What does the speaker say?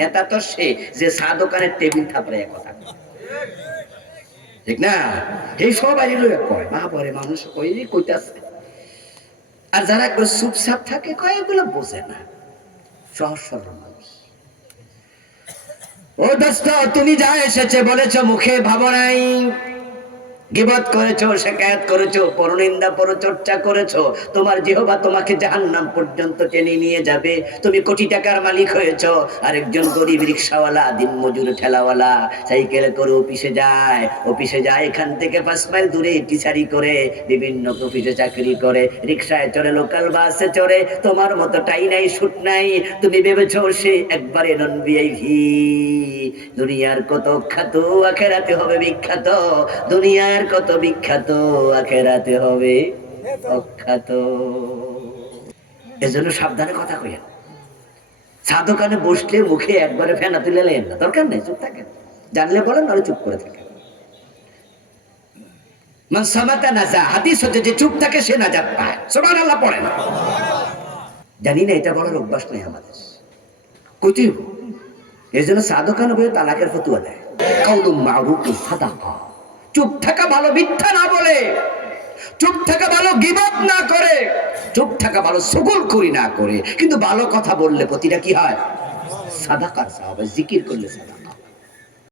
নেতা তো সে যে চা দোকানের টেবিল থাপড়ে কথা ঠিক না? এই সবাই কয় মা পরে মানুষ কই কইতাছে। আর যারা একটু চুপচাপ থাকে, কয়, এগুলো বোঝে না। ও দোস্ত, তুমি যা এসেছে বলেছ, মুখে ভাবো গিবত করেছ শেখায়ত করেছ, পরনিন্দা পরচর্চা করেছ, তোমার জিহবা তোমাকে জাহান্নাম পর্যন্ত টেনে নিয়ে যাবে। তুমি কোটি টাকার মালিক হয়েছো, আরেকজন গরিব রিক্সাওয়ালা, দিন মজুর ঠেলাওয়ালা, সাইকেলে করে অফিসে যায় অফিসে যায়, এখান থেকে পাঁচ মাইল দূরে টিচারি করে, বিভিন্ন অফিসে চাকরি করে, রিক্সায় চড়ে লোকাল বাসে চড়ে, তোমার মতো টাই নাই শুট নাই, তুমি ভেবেছো সে একবারে নন ভিআইভি দুনিয়ার কত খ্যাত, আখেরাতে হবে বিখ্যাত দুনিয়ার কত বিখ্যাত আখেরাতে হবে? অখ্যাত। এজন্য সাবধানে কথা কইয়া চা দোকানে বসলে মুখে একবারে ফেনা তুলে লেন না। দরকার নেই, চুপ থাকেন। জানলে বলেন আর চুপ করে থাকেন। মান সামাতা নাজা, হাদিস হচ্ছে যে চুপ থাকে সে পায়। সুবহানাল্লাহ, পড়েন। জানি না, এটা বলার অভ্যাস নেই আমাদের। কইতেই হবে। এই জন্য সাধকান বই তালাকের ফতুয়া দেয়। কাউলুম চুপ থাকা ভালো মিথ্যা না বলে, চুপ থাকা ভালো গিবত না করে, চুপ থাকা ভালো সকল করি না করে। কিন্তু ভালো কথা বললে প্রতিটা কি হয়? সাদাকার সাহাবে জিকির করলে সাদাকা